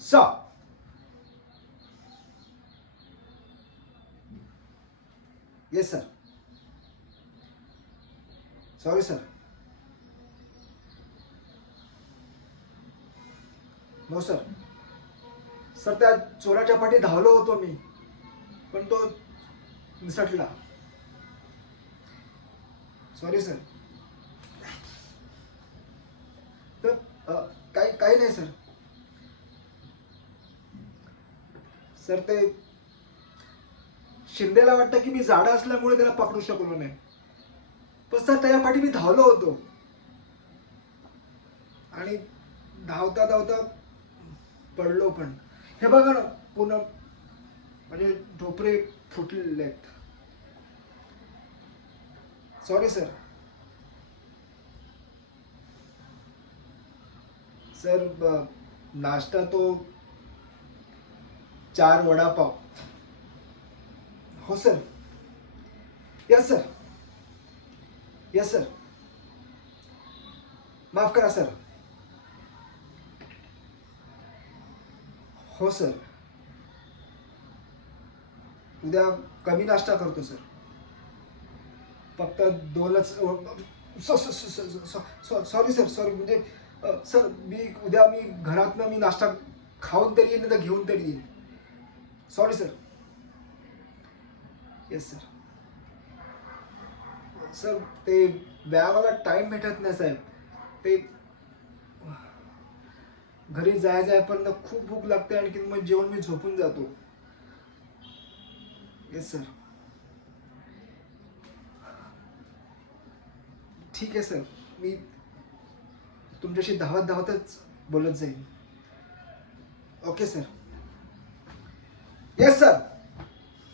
Stop. Yes, sir. Sorry, sir. No sir. Sir त्या चोराच्या पाठी धावलो होतो मी, पण तो निसटला. Sorry sir. तर काही काही नाही सर. सर ते शिंदेला वाटतं की मी जाडा असल्यामुळे त्याला पकडू शकलो नाही, पण सर त्याच्या पाठी मी धावलो होतो आणि धावता धावता पडलो पण. हे बघा ना, पुन्हा म्हणजे ढोपरे फुटलेले आहेत. Sorry sir. सर नाश्ता तो 4 वडापाव. हो sir. Yes sir. Yes sir. माफ करा सर. हो सर. उद्या कमी नाश्ता करतो सर. फक्त 2च. Sorry sir. सॉरी म्हणजे सर मी घरातनं नाश्ता खाऊन तरी येईन, तर घेऊन तरी येईन. Sorry sir. Yes sir. Sir ते व्यायामाला टाइम भेटत नाही साहेब. ते घरी जायपर्यंत खूप भूक लागते, आणखी मग जेवण मी झोपून जातो. Yes sir. ठीक आहे सर. मी तुमच्याशी धावत धावतच बोलत जाईन. Okay sir. Yes sir.